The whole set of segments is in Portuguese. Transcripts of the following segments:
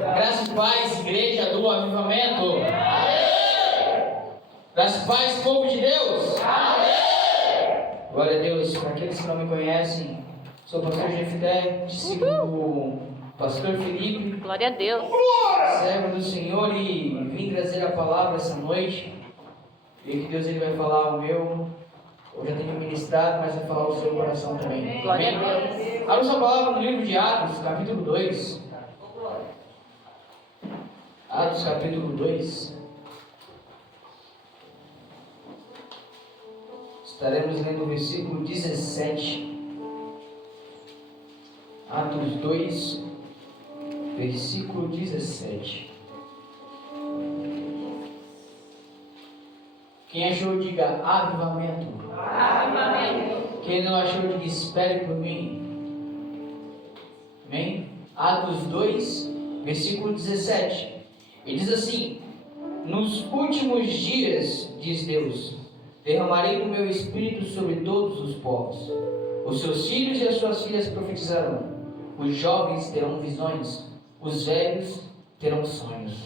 Graças e paz, igreja do avivamento. Graças e paz, povo de Deus. Glória a Deus. Para aqueles que não me conhecem, sou o pastor Jefté, discípulo do pastor Felipe. Glória a Deus. Servo do Senhor, e vim trazer a palavra essa noite. E que Deus ele vai falar o meu. Eu já tenho ministrado, mas vai falar o seu coração também. Glória a Deus. Abra sua palavra no livro de Atos, capítulo 2. Atos, capítulo 2. Estaremos lendo o versículo 17. Atos 2, versículo 17. Quem achou, diga avivamento. Avivamento. Quem não achou, diga espere por mim. Amém? Atos 2, versículo 17. E diz assim: nos últimos dias, diz Deus, derramarei do meu espírito sobre todos os povos. Os seus filhos e as suas filhas profetizarão. Os jovens terão visões. Os velhos terão sonhos.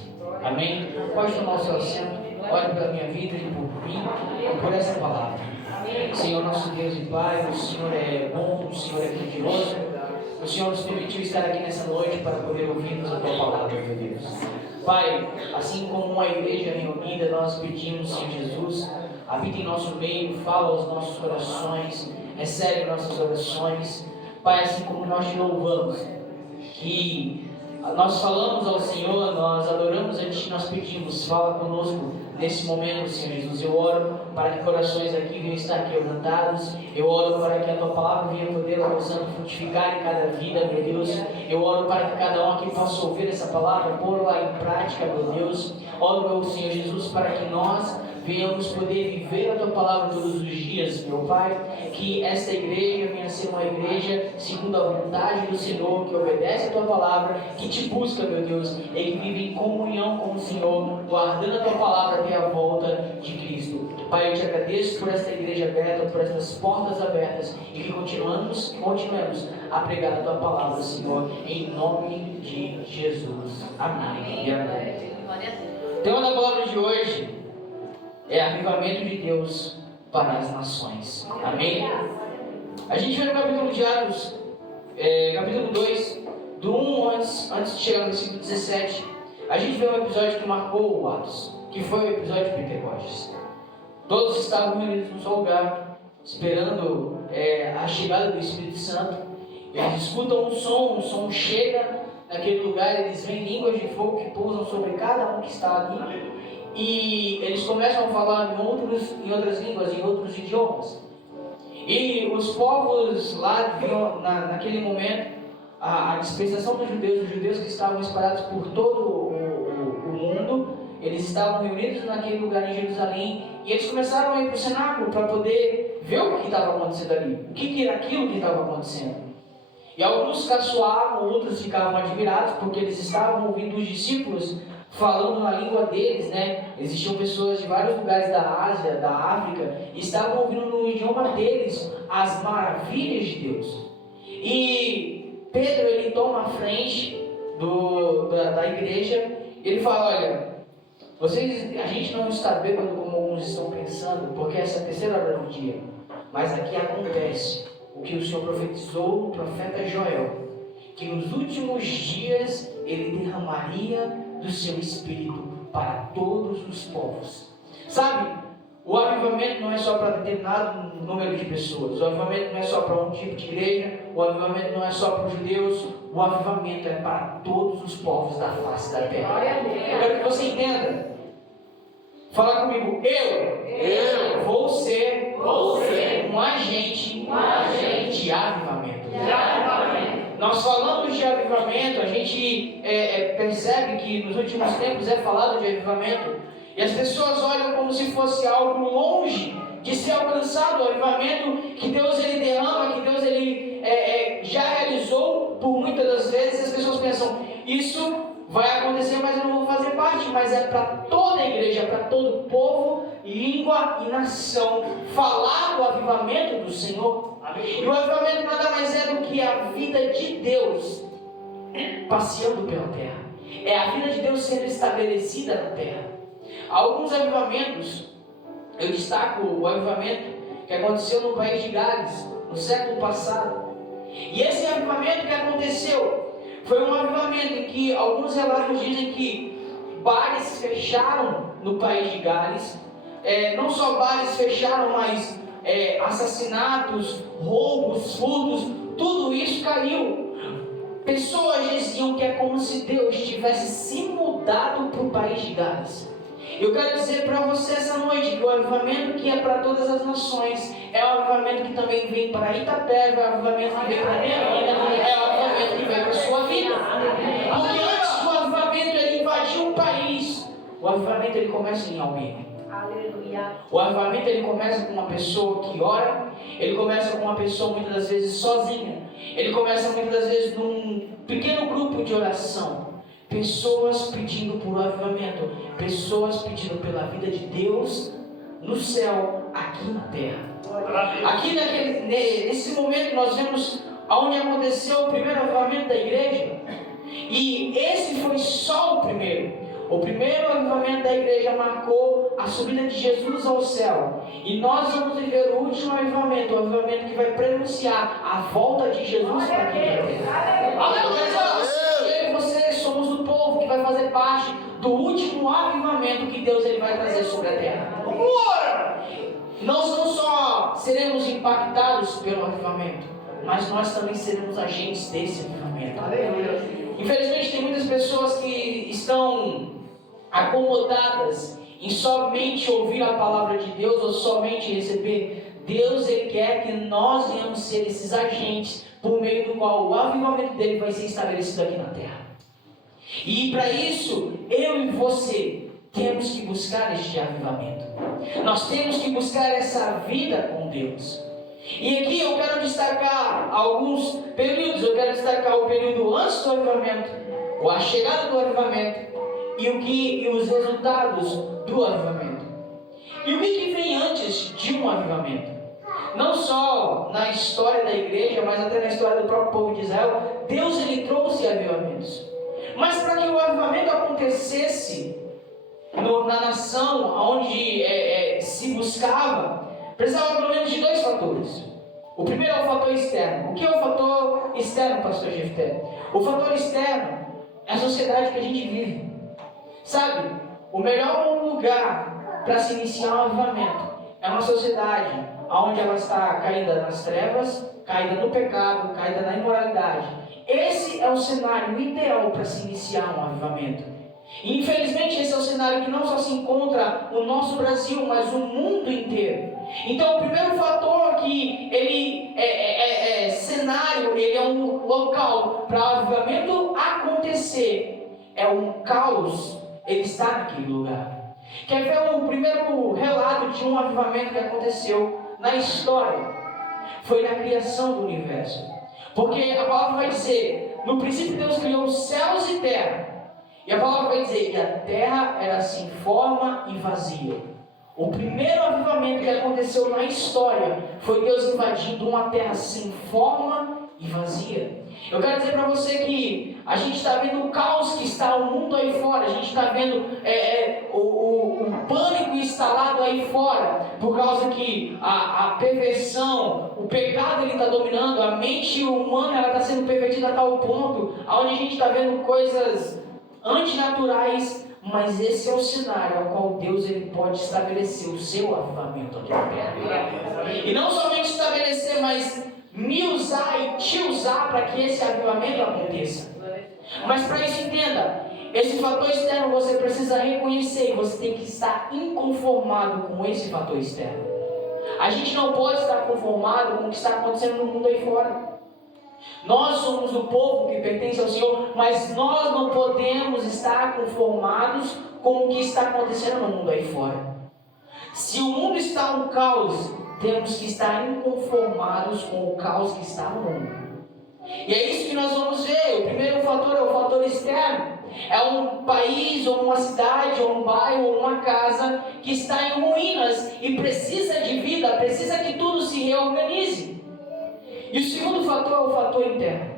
Amém? Pode tomar o seu assento. Ore pela minha vida e por mim e por essa palavra. Senhor, nosso Deus e Pai, o Senhor é bom, o Senhor é grandioso. O Senhor nos permitiu estar aqui nessa noite para poder ouvirmos a Tua palavra, meu Deus. Pai, assim como uma igreja reunida, nós pedimos, Senhor Jesus, habita em nosso meio, fala aos nossos corações, recebe nossas orações. Pai, assim como nós te louvamos, que nós falamos ao Senhor, nós adoramos a Ti, nós pedimos, fala conosco nesse momento, Senhor Jesus. Eu oro para que corações aqui venham estar quebrantados. Eu oro para que a Tua palavra venha poder, ó Santo, frutificar em cada vida, meu Deus. Eu oro para que cada um aqui possa ouvir essa palavra, pô-la em prática, meu Deus. Oro, meu Senhor Jesus, para que nós venhamos poder viver a Tua palavra todos os dias, meu Pai. Que esta igreja venha ser uma igreja segundo a vontade do Senhor, que obedece a Tua palavra, que te busca, meu Deus, e que vive em comunhão com o Senhor, guardando a Tua palavra até a volta de Cristo. Pai, eu te agradeço por esta igreja aberta, por estas portas abertas, e que continuemos a pregar a Tua palavra, Senhor, em nome de Jesus. Amém. E amém. O tema da palavra de hoje é avivamento de Deus para as nações. Amém? A gente vê no capítulo de Atos, capítulo 2, do 1 antes de chegar no versículo 17, a gente vê um episódio que marcou o Atos, que foi o episódio de Pentecostes. Todos estavam reunidos num só lugar, esperando a chegada do Espírito Santo. Eles escutam um som chega naquele lugar, eles veem línguas de fogo que pousam sobre cada um que está ali. E eles começam a falar em outras línguas, em outros idiomas. E os povos lá viam, naquele momento, a dispersação dos judeus que estavam espalhados por todo o mundo. Eles estavam reunidos naquele lugar em Jerusalém. E eles começaram a ir para o cenáculo para poder ver o que estava acontecendo ali. O que era aquilo que estava acontecendo. E alguns caçoavam, outros ficavam admirados, porque eles estavam ouvindo os discípulos falando na língua deles, né? Existiam pessoas de vários lugares da Ásia, da África, e estavam ouvindo no idioma deles as maravilhas de Deus. E Pedro, ele toma a frente da igreja, ele fala: olha, a gente não está bêbado como alguns estão pensando, porque essa é a terceira hora do dia, mas aqui acontece o que o Senhor profetizou, o profeta Joel, que nos últimos dias ele derramaria do seu Espírito para todos os povos. Sabe, o avivamento não é só para determinado número de pessoas, o avivamento não é só para um tipo de igreja, o avivamento não é só para os judeus, o avivamento é para todos os povos da face da terra. Eu quero que você entenda. Fala comigo, eu vou ser um agente de avivamento. Nós falamos de avivamento, a gente percebe que nos últimos tempos é falado de avivamento, e as pessoas olham como se fosse algo longe de ser alcançado, o avivamento que Deus ele derrama, que Deus ele já realizou por muitas das vezes. As pessoas pensam, isso vai acontecer, mas eu não vou fazer parte. Mas é para toda a igreja, para todo povo, língua e nação, falar do avivamento do Senhor. E o avivamento nada mais é do que a vida de Deus passeando pela terra. É a vida de Deus sendo estabelecida na terra. Alguns avivamentos, eu destaco o avivamento que aconteceu no país de Gales, no século passado. E esse avivamento que aconteceu foi um avivamento em que alguns relatos dizem que bares fecharam no país de Gales. Não só bares fecharam, mas assassinatos, roubos, furtos, tudo isso caiu. Pessoas diziam que é como se Deus tivesse se mudado para o país de Gales. Eu quero dizer para você essa noite que o avivamento que é para todas as nações é o avivamento que também vem para Itapeva, é o avivamento que vem para a minha vida, é o avivamento que vem para a sua vida. Porque antes do avivamento ele invadiu o país, o avivamento ele começa em alguém. O avivamento ele começa com uma pessoa que ora, ele começa com uma pessoa muitas das vezes sozinha, ele começa muitas das vezes num pequeno grupo de oração. Pessoas pedindo por avivamento, pessoas pedindo pela vida de Deus no céu, aqui na terra. Aqui nesse momento nós vemos onde aconteceu o primeiro avivamento da igreja. E esse foi só o primeiro. O primeiro avivamento da igreja marcou a subida de Jesus ao céu. E nós vamos viver o último avivamento, o avivamento que vai prenunciar a volta de Jesus para aqui na terra. Eu e você somos do povo que vai fazer parte do último avivamento que Deus ele vai trazer sobre a terra. Nós não só seremos impactados pelo avivamento, mas nós também seremos agentes desse avivamento. Infelizmente tem muitas pessoas que estão acomodadas em somente ouvir a palavra de Deus ou somente receber. Deus ele quer que nós venhamos ser esses agentes por meio do qual o avivamento dele vai ser estabelecido aqui na terra. E para isso, eu e você temos que buscar este avivamento. Nós temos que buscar essa vida com Deus. E aqui eu quero destacar alguns períodos. Eu quero destacar o período antes do avivamento, a chegada do avivamento e os resultados do avivamento. E o que vem antes de um avivamento? Não só na história da igreja, mas até na história do próprio povo de Israel, Deus ele trouxe avivamentos. Mas para que o avivamento acontecesse na nação onde se buscava, precisava pelo menos de dois fatores. O primeiro é o fator externo. O que é o fator externo, pastor Jefté? O fator externo é a sociedade que a gente vive. Sabe, o melhor lugar para se iniciar um avivamento é uma sociedade onde ela está caída nas trevas, caída no pecado, caída na imoralidade. Esse é o cenário ideal para se iniciar um avivamento. E infelizmente esse é o cenário que não só se encontra no nosso Brasil, mas no mundo inteiro. Então o primeiro fator que ele cenário, ele é um local para o avivamento acontecer, é um caos, ele está naquele lugar. Quer ver o primeiro relato de um avivamento que aconteceu na história? Foi na criação do universo. Porque a palavra vai dizer, no princípio Deus criou os céus e terra. E a palavra vai dizer que a terra era sem forma e vazia. O primeiro avivamento que aconteceu na história foi Deus invadindo uma terra sem forma e vazia. Eu quero dizer para você que a gente está vendo o caos que está o mundo aí fora. A gente está vendo o pânico instalado aí fora. Por causa que a perversão, o pecado ele está dominando. A mente humana ela está sendo pervertida a tal ponto onde a gente está vendo coisas antinaturais. Mas esse é o cenário ao qual Deus ele pode estabelecer o seu avivamento aqui na terra. E não somente estabelecer, mas me usar e te usar para que esse avivamento aconteça. Mas para isso entenda, esse fator externo você precisa reconhecer e você tem que estar inconformado com esse fator externo. A gente não pode estar conformado com o que está acontecendo no mundo aí fora. Nós somos o povo que pertence ao Senhor, mas nós não podemos estar conformados com o que está acontecendo no mundo aí fora. Se o mundo está um caos, temos que estar inconformados com o caos que está no mundo. E é isso que nós vamos ver. O primeiro fator é o fator externo. É um país, ou uma cidade, ou um bairro, ou uma casa que está em ruínas e precisa de vida, precisa que tudo se reorganize. E o segundo fator é o fator interno.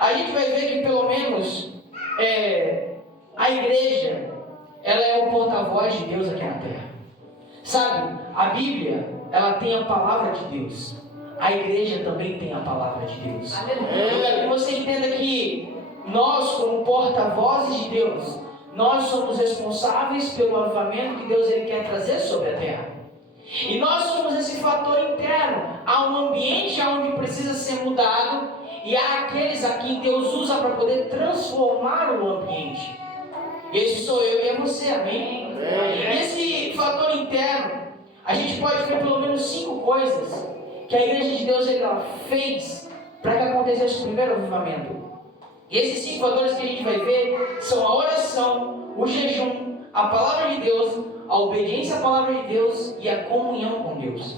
A gente vai ver que pelo menos A igreja, ela é o porta-voz de Deus aqui na terra. Sabe, a Bíblia, ela tem a palavra de Deus. A igreja também tem a palavra de Deus. Eu quero que você entenda que nós, como porta-vozes de Deus, nós somos responsáveis pelo avivamento que Deus ele quer trazer sobre a terra. E nós somos esse fator interno. Há um ambiente onde precisa ser mudado e há aqueles a quem Deus usa para poder transformar o ambiente. Esse sou eu e é você, amém? Esse fator interno, a gente pode ver pelo menos 5 coisas que a igreja de Deus ela fez para que acontecesse o primeiro avivamento. E esses 5 fatores que a gente vai ver são a oração, o jejum, a palavra de Deus, a obediência à palavra de Deus e a comunhão com Deus.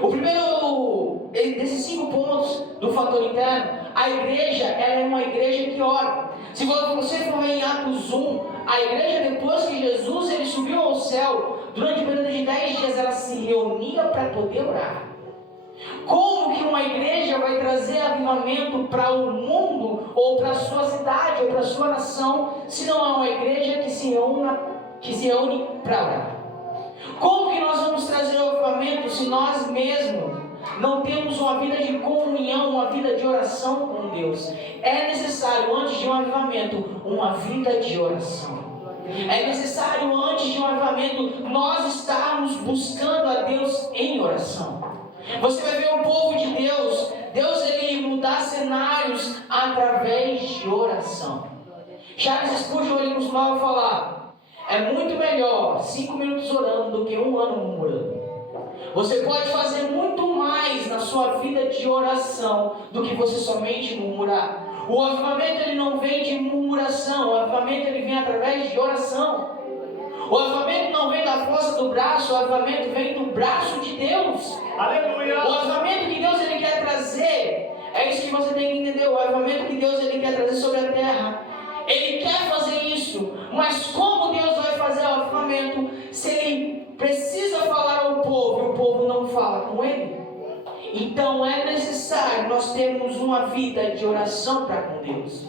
O primeiro desses 5 pontos do fator interno, a igreja ela é uma igreja que ora. Se você for ver em Atos 1, a igreja depois que Jesus ele subiu ao céu, durante o período de 10 dias ela se reunia para poder orar. Como que uma igreja vai trazer avivamento para o mundo, ou para a sua cidade, ou para a sua nação, se não é uma igreja que se reúne para orar? Como que nós vamos trazer o avivamento se nós mesmos não temos uma vida de comunhão, uma vida de oração com Deus? É necessário, antes de um avivamento, uma vida de oração. É necessário, antes de um avivamento, nós estarmos buscando a Deus em oração. Você vai ver o povo de Deus, ele mudar cenários através de oração. Charles Spurgeon ele costumava falar: é muito melhor 5 minutos orando do que 1 ano murmurando. Você pode fazer muito mais na sua vida de oração do que você somente murmurar. O avivamento ele não vem de murmuração, o avivamento ele vem através de oração. O avivamento não vem da força do braço, o avivamento vem do braço de Deus. Aleluia! O avivamento que Deus ele quer trazer, é isso que você tem que entender, o avivamento que Deus ele quer trazer sobre a terra. Ele quer fazer isso, mas como Deus vai fazer o avivamento se ele precisa falar ao povo e o povo não fala com ele? Então é necessário nós termos uma vida de oração para com Deus.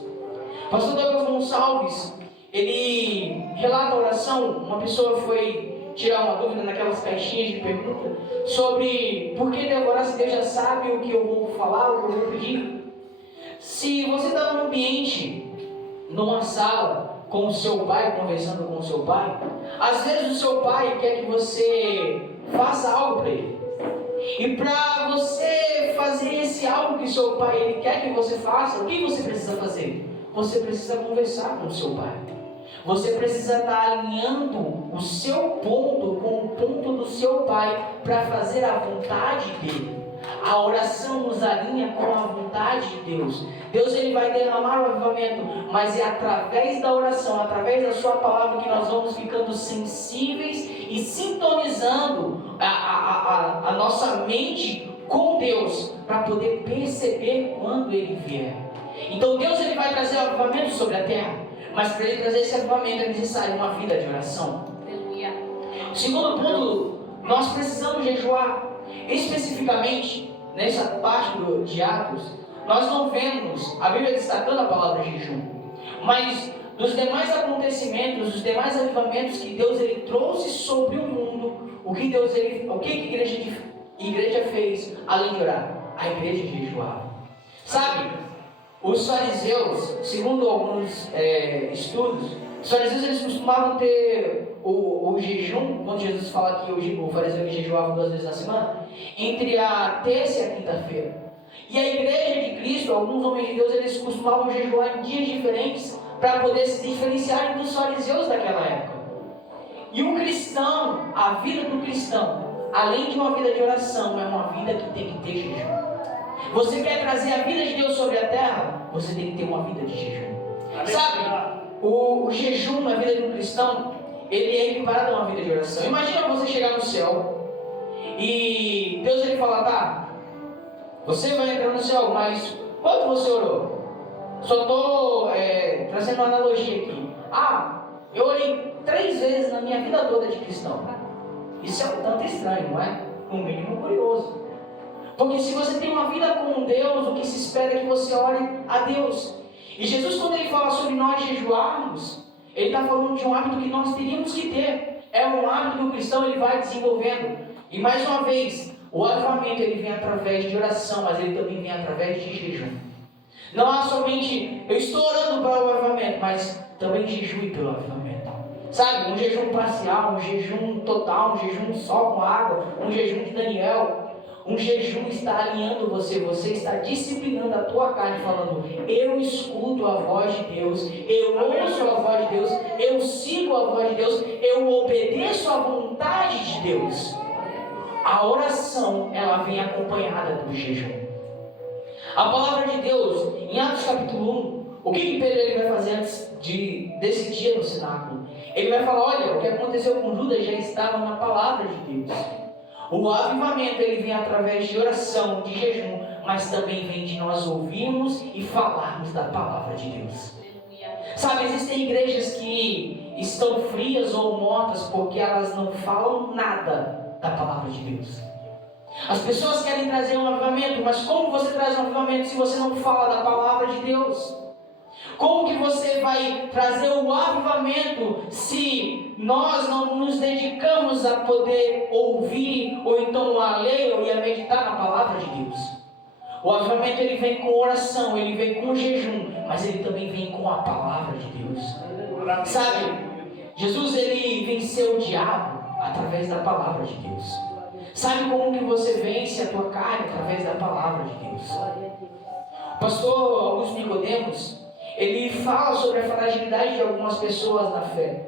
Pastor Douglas Gonçalves, ele relata a oração. Uma pessoa foi tirar uma dúvida naquelas caixinhas de pergunta sobre por que devo orar se Deus já sabe o que eu vou falar, o que eu vou pedir. Se você está num ambiente, numa sala, com o seu pai, conversando com o seu pai, às vezes o seu pai quer que você faça algo para ele. E para você fazer esse algo que o seu pai ele quer que você faça, o que você precisa fazer? Você precisa conversar com o seu pai. Você precisa estar alinhando o seu ponto com o ponto do seu pai para fazer a vontade dele. A oração nos alinha com a vontade de Deus. Deus ele vai derramar o avivamento, mas é através da oração, através da sua palavra que nós vamos ficando sensíveis e sintonizando a nossa mente com Deus para poder perceber quando ele vier. Então Deus ele vai trazer o avivamento sobre a terra, mas para ele trazer esse avivamento é necessário uma vida de oração. Aleluia. Segundo ponto, nós precisamos jejuar. Especificamente, nessa parte de Atos, nós não vemos a Bíblia destacando a palavra jejum, mas dos demais acontecimentos, dos demais avivamentos que Deus ele trouxe sobre o mundo, o que a igreja fez além de orar? A igreja jejuava. Sabe, os fariseus, segundo alguns estudos, os fariseus eles costumavam ter o jejum, quando Jesus fala que o fariseu ele jejuava 2 vezes na semana, entre a terça e a quinta-feira. E a igreja de Cristo, alguns homens de Deus, eles costumavam jejuar em dias diferentes para poder se diferenciarem dos fariseus daquela época. E o cristão, a vida do cristão, além de uma vida de oração, é uma vida que tem que ter jejum. Você quer trazer a vida de Deus sobre a terra? Você tem que ter uma vida de jejum. Sabe, o jejum na vida de um cristão, ele é equiparado a uma vida de oração. Imagina você chegar no céu e Deus ele fala: tá, você vai entrar no céu, mas quanto você orou? Só estou trazendo uma analogia aqui. Eu orei 3 vezes na minha vida toda de cristão. Isso é um tanto estranho, não é? No mínimo curioso. Porque se você tem uma vida com Deus, o que se espera é que você ore a Deus. E Jesus, quando ele fala sobre nós jejuarmos, ele está falando de um hábito que nós teríamos que ter. É um hábito que o cristão ele vai desenvolvendo. E mais uma vez, o avivamento ele vem através de oração, mas ele também vem através de jejum. Não há somente, eu estou orando para o avivamento, mas também jejue pelo avivamento. Sabe, um jejum parcial, um jejum total, um jejum só com água, um jejum de Daniel. Um jejum está alinhando você, você está disciplinando a tua carne, falando, eu escuto a voz de Deus, eu ouço a voz de Deus, eu sigo a voz de Deus, eu obedeço à vontade de Deus. A oração, ela vem acompanhada do jejum. A palavra de Deus, em Atos capítulo 1, o que Pedro ele vai fazer antes desse dia no cenáculo? Ele vai falar, olha, o que aconteceu com Judas já estava na palavra de Deus. O avivamento ele vem através de oração, de jejum, mas também vem de nós ouvirmos e falarmos da palavra de Deus. Sabe, existem igrejas que estão frias ou mortas porque elas não falam nada da palavra de Deus. As pessoas querem trazer um avivamento, mas como você traz um avivamento se você não fala da palavra de Deus? Como que você vai trazer o avivamento se nós não nos dedicamos a poder ouvir, ou então a ler e a meditar na palavra de Deus? O avivamento ele vem com oração, ele vem com jejum, mas ele também vem com a palavra de Deus. Sabe, Jesus ele venceu o diabo através da palavra de Deus. Sabe como que você vence a tua carne através da palavra de Deus? O pastor Augusto Nicodemos, ele fala sobre a fragilidade de algumas pessoas na fé.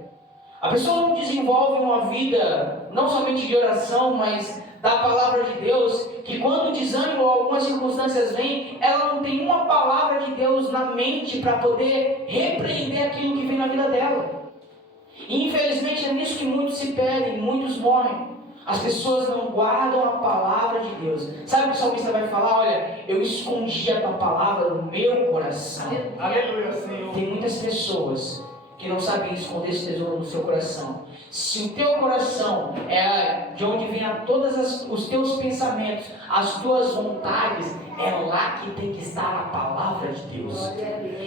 A pessoa não desenvolve uma vida, não somente de oração, mas da palavra de Deus, que quando o desânimo ou algumas circunstâncias vêm, ela não tem uma palavra de Deus na mente para poder repreender aquilo que vem na vida dela. E infelizmente é nisso que muitos se perdem, muitos morrem. As pessoas não guardam a palavra de Deus. Sabe o que o salmista vai falar? Olha, eu escondi a tua palavra no meu coração. Aleluia, Senhor. Tem muitas pessoas que não sabem esconder esse tesouro no seu coração. Se o teu coração é de onde vem todos os teus pensamentos, as tuas vontades, é lá que tem que estar a palavra de Deus.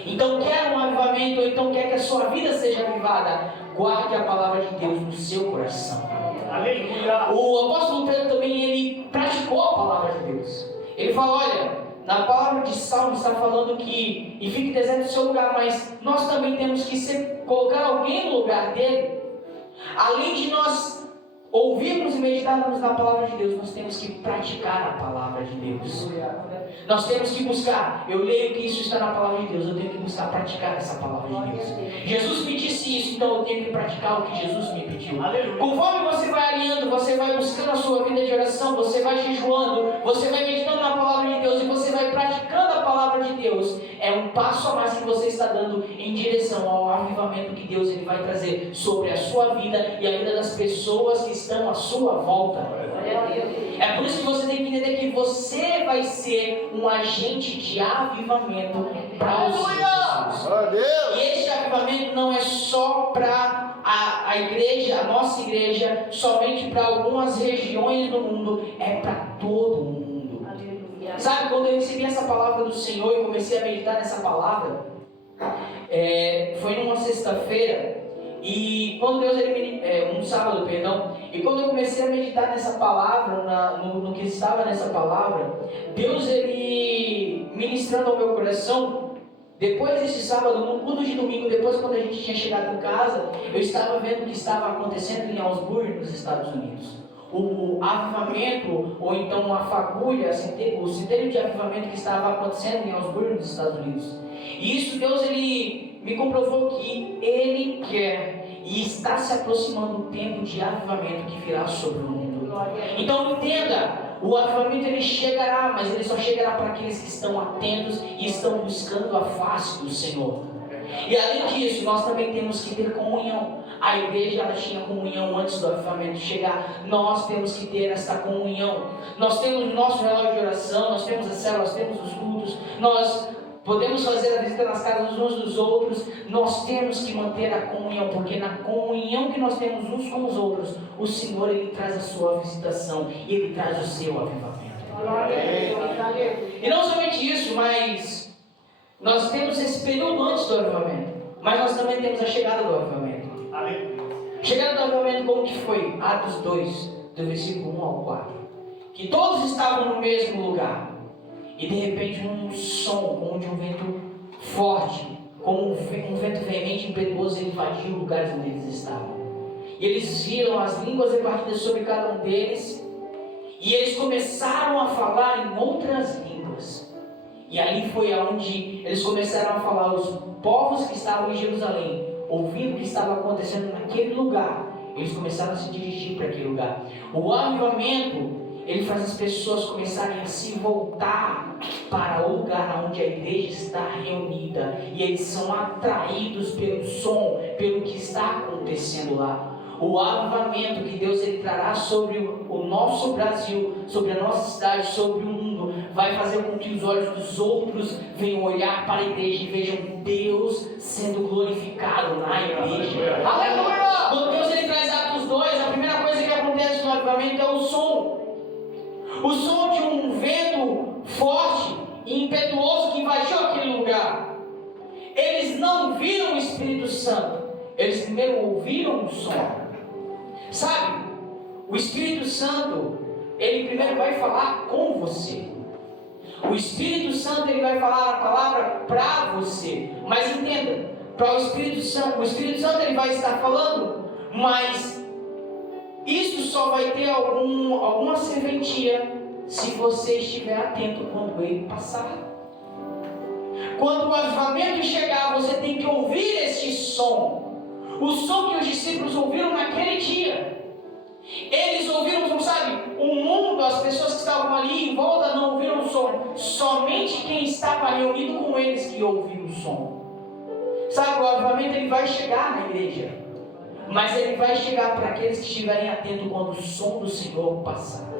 Então quer um avivamento, ou então quer que a sua vida seja avivada, guarde a palavra de Deus no seu coração. Aleluia. O apóstolo Pedro também, ele praticou a palavra de Deus. Ele fala, olha, na palavra de Salmo está falando que e fique deserto o seu lugar, mas nós também temos que colocar alguém no lugar dele. Além de nós ouvirmos e meditarmos na palavra de Deus, nós temos que praticar a palavra de Deus. Nós temos que buscar. Eu leio que isso está na palavra de Deus, eu tenho que buscar praticar essa palavra de Deus. Jesus me disse isso, então eu tenho que praticar o que Jesus me pediu. Aleluia. Conforme você vai alinhando, você vai buscando a sua vida de oração, você vai jejuando, você vai meditando na palavra de Deus e você vai praticando a palavra de Deus. É um passo a mais que você está dando em direção ao avivamento que Deus ele vai trazer sobre a sua vida e a vida das pessoas que estão à sua volta. É por isso que você tem que entender que você vai ser um agente de avivamento para os Jesus. E esse avivamento não é só para a igreja, a nossa igreja, somente para algumas regiões do mundo, é para todo o mundo. Sabe, quando eu recebi essa palavra do Senhor e comecei a meditar nessa palavra, foi numa sexta-feira, e quando Deus um sábado, perdão, e quando eu comecei a meditar nessa palavra, no que estava nessa palavra, Deus ele ministrando ao meu coração. Depois desse sábado, no culto de domingo, depois quando a gente tinha chegado em casa, eu estava vendo o que estava acontecendo em Augsburg, nos Estados Unidos. O avivamento, ou então a fagulha, o centenário de avivamento que estava acontecendo em Augsburg, nos Estados Unidos. E isso Deus ele me comprovou que Ele quer e está se aproximando um tempo de avivamento que virá sobre o mundo. Então entenda, o avivamento ele chegará, mas ele só chegará para aqueles que estão atentos e estão buscando a face do Senhor. E além disso, nós também temos que ter comunhão. A igreja ela tinha comunhão antes do avivamento chegar. Nós temos que ter essa comunhão. Nós temos o nosso relógio de oração, nós temos as células, nós temos os cultos, nós podemos fazer a visita nas casas uns dos outros. Nós temos que manter a comunhão, porque na comunhão que nós temos uns com os outros, o Senhor ele traz a sua visitação e ele traz o seu avivamento. E não somente isso, mas nós temos esse período antes do avivamento. Mas nós também temos a chegada do avivamento. Aleluia. Chegada do avivamento, como que foi? Atos 2, do versículo 1 ao 4. Que todos estavam no mesmo lugar. E de repente um som, como de um vento forte, como um vento veemente e impetuoso, invadiu os lugares onde eles estavam. E eles viram as línguas repartidas sobre cada um deles. E eles começaram a falar em outras línguas. E ali foi onde eles começaram a falar. Os povos que estavam em Jerusalém, ouvindo o que estava acontecendo naquele lugar, eles começaram a se dirigir para aquele lugar. O avivamento, ele faz as pessoas começarem a se voltar para o lugar onde a igreja está reunida. E eles são atraídos pelo som, pelo que está acontecendo lá. O avivamento que Deus ele trará sobre o nosso Brasil, sobre a nossa cidade, sobre o mundo, vai fazer com que os olhos dos outros venham olhar para a igreja e vejam Deus sendo glorificado na igreja. Aleluia! Quando Deus ele traz Atos 2, a primeira coisa que acontece no avivamento é o som. O som de um vento forte e impetuoso que invadiu aquele lugar. Eles não viram o Espírito Santo, eles primeiro ouviram o som. Sabe, o Espírito Santo, ele primeiro vai falar com você. O Espírito Santo, ele vai falar a palavra para você. Mas entenda, para o Espírito Santo ele vai estar falando, mas isso só vai ter alguma serventia se você estiver atento quando ele passar. Quando o avivamento chegar, você tem que ouvir este som. O som que os discípulos ouviram naquele dia. Eles ouviram, sabe, o mundo, as pessoas que estavam ali em volta não ouviram o som. Somente quem estava reunido com eles que ouviu o som. Sabe, o avivamento ele vai chegar na igreja. Mas ele vai chegar para aqueles que estiverem atentos quando o som do Senhor passar.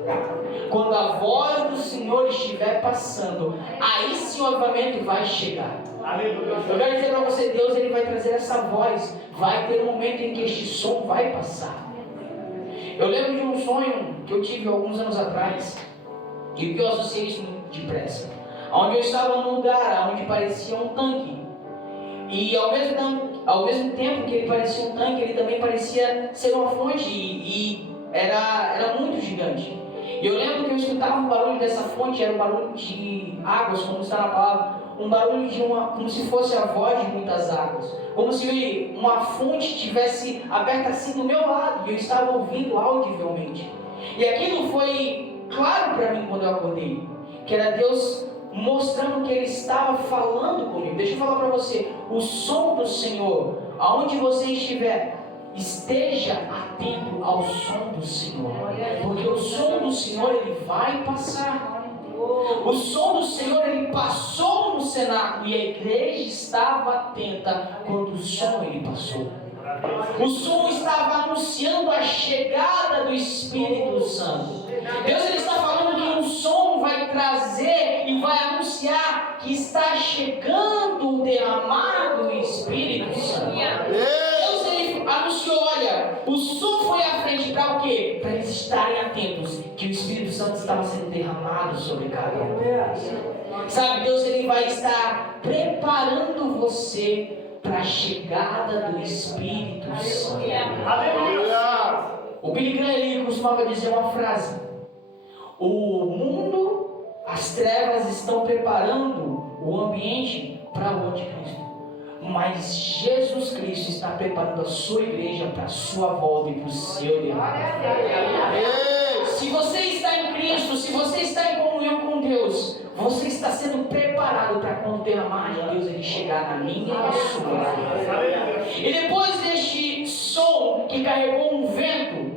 Quando a voz do Senhor estiver passando, aí sim o avivamento vai chegar. Aleluia. Eu quero dizer para você, Deus ele vai trazer essa voz. Vai ter um momento em que este som vai passar. Eu lembro de um sonho que eu tive alguns anos atrás, e que eu associei isso muito depressa. Onde eu estava num lugar onde parecia um tanque. E ao mesmo tempo que ele parecia um tanque, ele também parecia ser uma fonte e era muito gigante. E eu lembro que eu escutava o barulho dessa fonte, era um barulho de águas, como está na palavra, um barulho como se fosse a voz de muitas águas, como se uma fonte tivesse aberta assim do meu lado, e eu estava ouvindo audivelmente. E aquilo foi claro para mim quando eu acordei, que era Deus mostrando que Ele estava falando comigo. Deixa eu falar para você, o som do Senhor, aonde você estiver, esteja atento ao som do Senhor, porque o som do Senhor ele vai passar. O som do Senhor ele passou no cenáculo e a igreja estava atenta quando o som ele passou. O som estava anunciando a chegada do Espírito Santo. Deus ele está falando que um som vai trazer e vai anunciar que está chegando o derramado do Espírito Santo. Deus ele anunciou, olha, o som foi à frente para o quê? Para eles estarem atentos que o Espírito Santo estava sendo derramado sobre cada um deles. Sabe, Deus ele vai estar preparando você para a chegada do Espírito Santo. Aleluia. O Billy Graham ele costumava dizer uma frase: o mundo, as trevas estão preparando o ambiente para o anticristo, mas Jesus Cristo está preparando a sua igreja para a sua volta e para o seu derramamento. Se você está em Cristo, se você está em comunhão com Deus, você está sendo preparado para quando o derramar de Deus ele chegar na minha e na sua vida. E depois deste som que carregou um vento,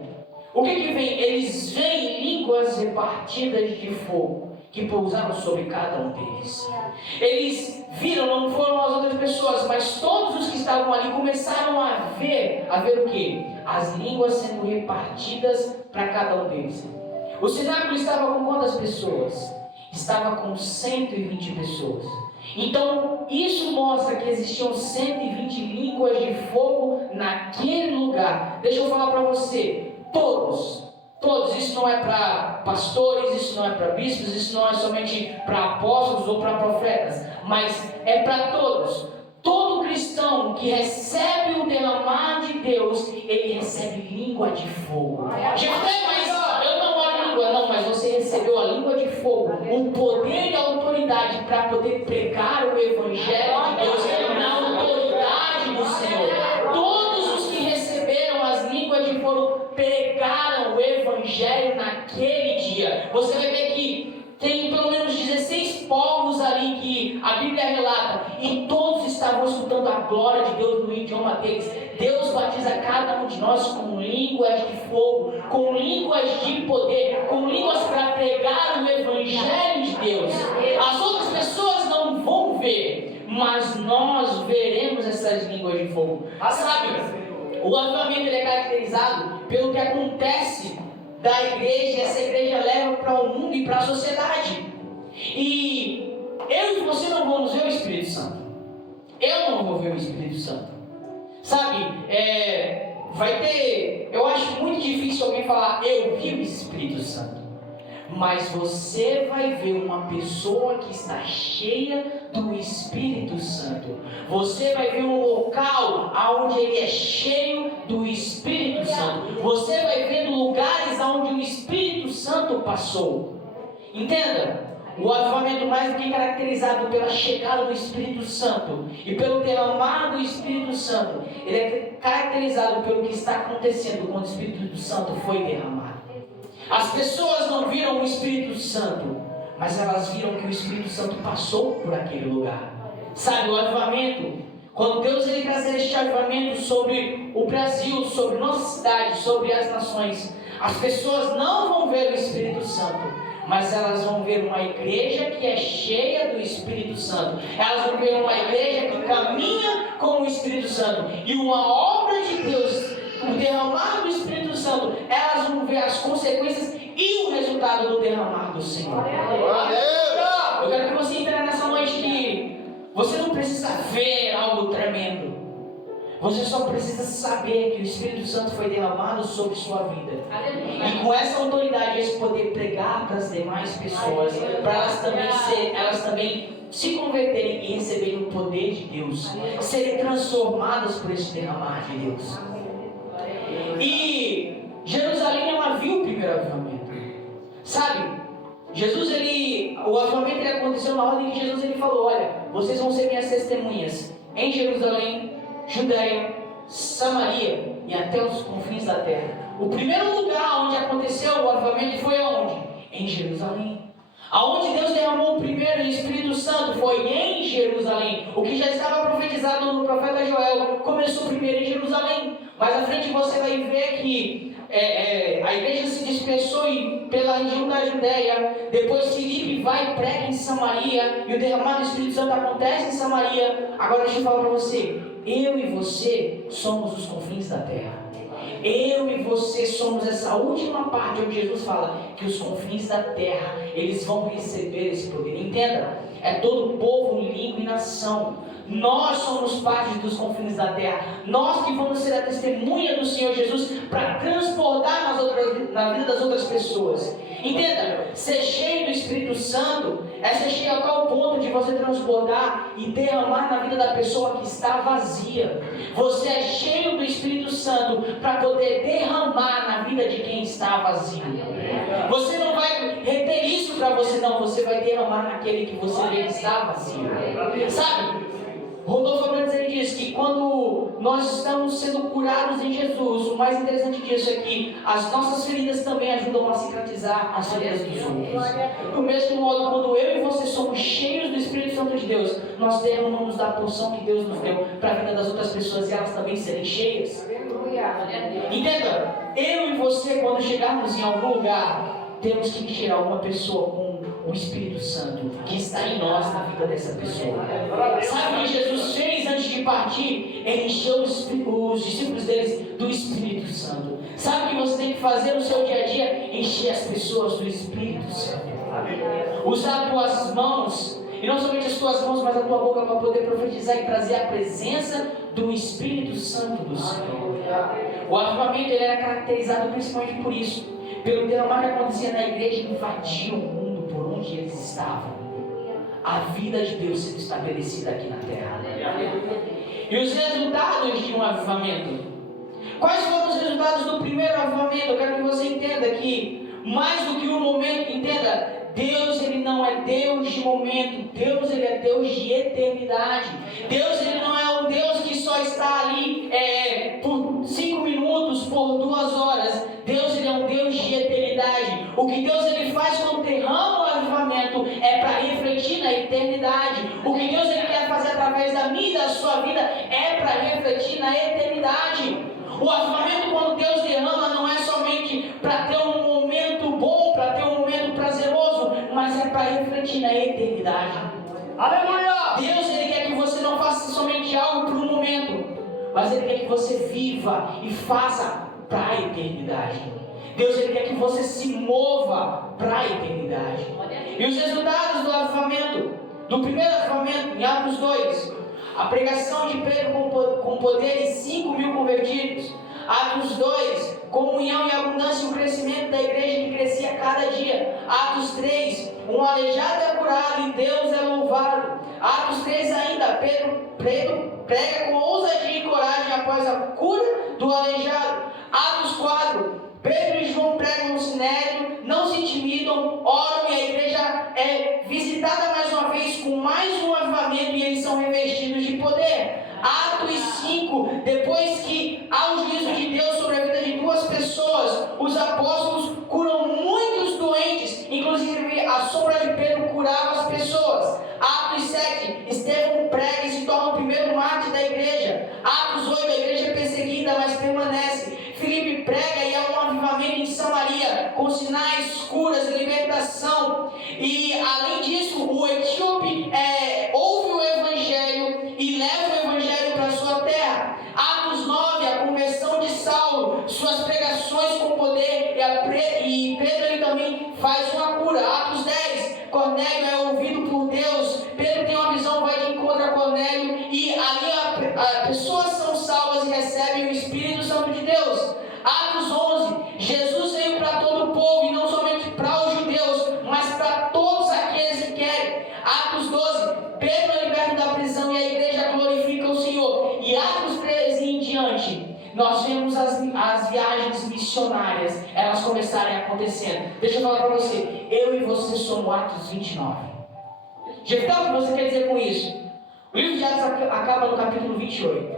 o que vem? Eles veem línguas repartidas de fogo que pousaram sobre cada um deles. Eles viram, não foram as outras pessoas, mas todos os que estavam ali começaram a ver o quê? As línguas sendo repartidas para cada um deles. O cenáculo estava com quantas pessoas? Estava com 120 pessoas. Então, isso mostra que existiam 120 línguas de fogo naquele lugar. Deixa eu falar para você, todos, isso não é para pastores, isso não é para bispos, isso não é somente para apóstolos ou para profetas, mas é para todos. todo cristão que recebe o derramar de Deus, ele recebe língua de fogo. Jefté, mas eu não oro em língua. Não, mas você recebeu a língua de fogo, o poder e a autoridade para poder pregar o evangelho de Deus na autoridade do Senhor. Todos os que receberam as línguas de fogo pregaram o evangelho naquele dia. Você vai ver que tem pelo menos 16 povos ali que a Bíblia relata, e todos estavam escutando a glória de Deus no idioma deles. Deus batiza cada um de nós com línguas de fogo, com línguas de poder, com línguas para pregar o evangelho de Deus. As outras pessoas não vão ver, mas nós veremos essas línguas de fogo. Sabe, o avivamento ele é caracterizado pelo que acontece da igreja, e essa igreja leva para o mundo e para a sociedade. E eu e você não vamos ver o Espírito Santo. Eu não vou ver o Espírito Santo. Sabe, vai ter... Eu acho muito difícil alguém falar, eu vi o Espírito Santo. Mas você vai ver uma pessoa que está cheia do Espírito Santo. Você vai ver um local onde ele é cheio do Espírito Santo. Você vai ver lugares onde o Espírito Santo passou. Entenda, o avivamento mais do que caracterizado pela chegada do Espírito Santo e pelo derramar do Espírito Santo, ele é caracterizado pelo que está acontecendo quando o Espírito Santo foi derramado. As pessoas não viram o Espírito Santo, mas elas viram que o Espírito Santo passou por aquele lugar. Sabe, o avivamento, quando Deus ele trazer este avivamento sobre o Brasil, sobre nossa cidade, sobre as nações, as pessoas não vão ver o Espírito Santo, mas elas vão ver uma igreja que é cheia do Espírito Santo. Elas vão ver uma igreja que caminha com o Espírito Santo. E uma obra de Deus, o derramar do Espírito Santo, elas vão ver as consequências e o resultado do derramar do Senhor. Eu quero que você entenda nessa noite que você não precisa ver algo tremendo. Você só precisa saber que o Espírito Santo foi derramado sobre sua vida. E com essa autoridade, esse poder pregar para as demais pessoas, para elas também se converterem e receberem o poder de Deus, serem transformadas por esse derramar de Deus. E Jerusalém, ela viu o primeiro avivamento. Sabe, o avivamento ele aconteceu na ordem que Jesus ele falou: olha, vocês vão ser minhas testemunhas em Jerusalém, Judeia, Samaria e até os confins da terra. O primeiro lugar onde aconteceu o avivamento foi onde? Em Jerusalém. Aonde Deus derramou o primeiro Espírito Santo foi em Jerusalém. O que já estava profetizado no profeta Joel começou primeiro em Jerusalém. Mais à frente você vai ver que a igreja se dispersou pela região da Judéia. Depois Filipe vai e prega em Samaria, e o derramado do Espírito Santo acontece em Samaria. Agora deixa eu falar para você, eu e você somos os confins da terra. Eu e você somos essa última parte onde Jesus fala que os confins da terra, eles vão receber esse poder. Entenda, é todo povo, língua e nação. Nós somos parte dos confins da terra. Nós que vamos ser a testemunha do Senhor Jesus para transportar na vida das outras pessoas. Entenda, ser cheio do Espírito Santo é ser cheio a tal ponto de você transbordar e derramar na vida da pessoa que está vazia. Você é cheio do Espírito Santo para poder derramar na vida de quem está vazio. Você não vai reter isso para você, não. Você vai derramar naquele que você vê que está vazio. Sabe? Rodolfo Abrantes ele diz que quando nós estamos sendo curados em Jesus, o mais interessante disso é que as nossas feridas também ajudam a cicatrizar as feridas dos outros. Do mesmo modo, quando eu e você somos cheios do Espírito Santo de Deus, nós derramamos da porção que Deus nos deu para a vida das outras pessoas e elas também serem cheias. Entenda, eu e você, quando chegarmos em algum lugar, temos que encher alguma pessoa com o Espírito Santo que está em nós, na vida dessa pessoa. Sabe o que Jesus fez antes de partir? Ele encheu os discípulos deles do Espírito Santo. Sabe o que você tem que fazer no seu dia a dia? Encher as pessoas do Espírito Santo. Usar as tuas mãos, e não somente as tuas mãos, mas a tua boca, para poder profetizar e trazer a presença do Espírito Santo do Senhor. O avivamento ele era caracterizado principalmente por isso, pelo derramar que acontecia na igreja, invadia o mundo por onde eles estavam. a vida de Deus sendo estabelecida aqui na terra. E os resultados de um avivamento. Quais foram os resultados do primeiro avivamento? Eu quero que você entenda que, mais do que um momento, entenda, Deus, Ele não é Deus de momento. Deus, Ele é Deus de eternidade. Deus, Ele não é um Deus que só está ali por 5 minutos, por 2 horas. Deus, Ele é um Deus de eternidade. O que Deus, Ele faz quando derrama o avivamento é para refletir na eternidade. O que Deus, Ele quer fazer através da minha e da sua vida é para refletir na eternidade. O avivamento, quando Deus derrama, não é somente para ter um momento bom, para ter um momento prazeroso, mas é para refletir na eternidade. Aleluia! Deus, Ele quer que você não faça somente algo por um momento, mas Ele quer que você viva e faça para a eternidade. Deus, Ele quer que você se mova para a eternidade. E os resultados do avivamento, do primeiro avivamento, em Atos 2, a pregação de Pedro com poder e 5.000 convertidos. Atos 2, comunhão e abundância e o crescimento da igreja que crescia cada dia. Atos 3, um aleijado é curado e Deus é louvado. Atos 3 ainda, Pedro prega com ousadia e coragem após a cura do aleijado. Atos 4, Pedro e João pregam no sinédrio, não se intimidam, oram e a igreja é visitada mais uma vez com mais um avivamento e eles são revestidos de poder. Atos 5, depois que há o juízo de Deus sobre a vida de 2 pessoas, os apóstolos curam muitos doentes, inclusive a sombra de Pedro curava as pessoas. Atos 7, Estevão prega e se torna o primeiro mártir da igreja. Atos 8, a igreja é perseguida, mas permanece. Filipe prega e há um avivamento em Samaria, com sinais, curas e libertação. E além disso, o etíope ouve o evangelho e leva o evangelho para a sua terra. Atos 9, a conversão de Saulo, suas pregações com poder, e Pedro ele também faz uma cura. Atos 10, Cornélio é ouvido por Deus, Pedro tem uma visão, vai de encontro a Cornélio, e ali pessoas são salvas e recebem o Espírito Santo de Deus. Atos 11, Jesus veio para todo o povo, e não somente para os judeus, mas para todos aqueles que querem. Atos 12, Pedro é liberto da prisão e a igreja glorifica o Senhor. E Atos 13 em diante, nós vemos as viagens missionárias, elas começarem a acontecer. Deixa eu falar para você, eu e você somos Atos 29. Então, o que você quer dizer com isso? O livro de Atos acaba no capítulo 28.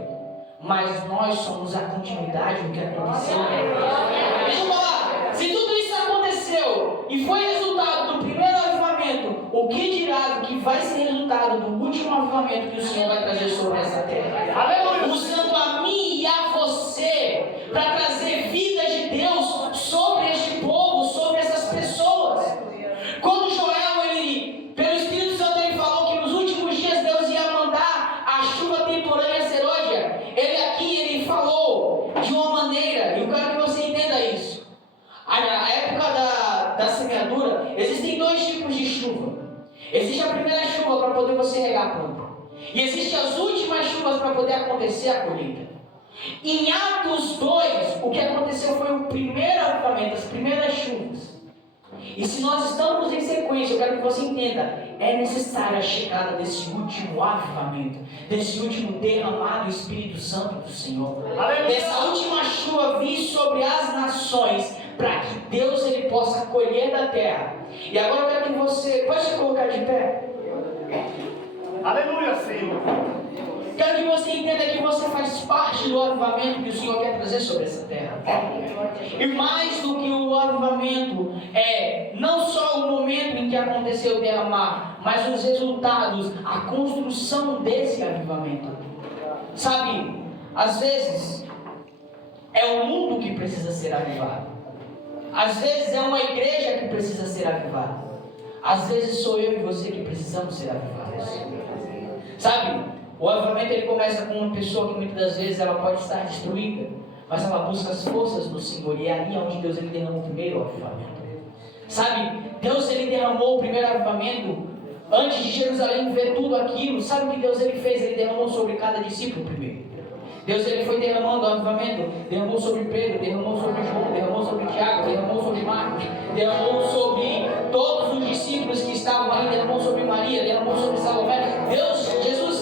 Mas nós somos a continuidade do que aconteceu. Deixa eu falar, se tudo isso aconteceu e foi resultado do primeiro avivamento, o que dirá do que vai ser resultado do último avivamento que o Senhor vai trazer sobre essa terra? Aleluia! Usando a mim e a você para trazer vida de Deus sobre este povo, sobre essas pessoas. Quando Joel, pelo Espírito Santo, ele falou que nos últimos dias Deus ia mandar a chuva temporânea serôdia. Ele falou de uma maneira, e eu quero que você entenda isso. A época da semeadura, existem 2 tipos de chuva. Existe a primeira chuva para poder você regar a planta, e existem as últimas chuvas para poder acontecer a colheita. Em Atos 2, o que aconteceu foi o primeiro avivamento, as primeiras chuvas. E se nós estamos em sequência, eu quero que você entenda, é necessária a chegada desse último avivamento, desse último derramado do Espírito Santo do Senhor. Dessa última chuva vir sobre as nações, para que Deus ele possa colher da terra. E agora eu quero que você, pode se colocar de pé? Aleluia, Senhor. Quero que você entenda que você faz parte do avivamento que o Senhor quer trazer sobre essa terra. E mais do que o avivamento, não só o momento em que aconteceu o derramar, mas os resultados, a construção desse avivamento. Sabe, às vezes, é o mundo que precisa ser avivado. Às vezes é uma igreja que precisa ser avivada. Às vezes sou eu e você que precisamos ser avivados. Sabe, o avivamento ele começa com uma pessoa que muitas das vezes ela pode estar destruída, mas ela busca as forças do Senhor, e é ali onde Deus ele derramou o primeiro avivamento. Sabe, Deus ele derramou o primeiro avivamento antes de Jerusalém ver tudo aquilo. Sabe o que Deus ele fez? Ele derramou sobre cada discípulo primeiro. Deus ele foi derramando avivamento, derramou sobre Pedro, derramou sobre João, derramou sobre Tiago, derramou sobre Marcos, derramou sobre todos os discípulos que estavam ali, derramou sobre Maria, derramou sobre Salomé. Jesus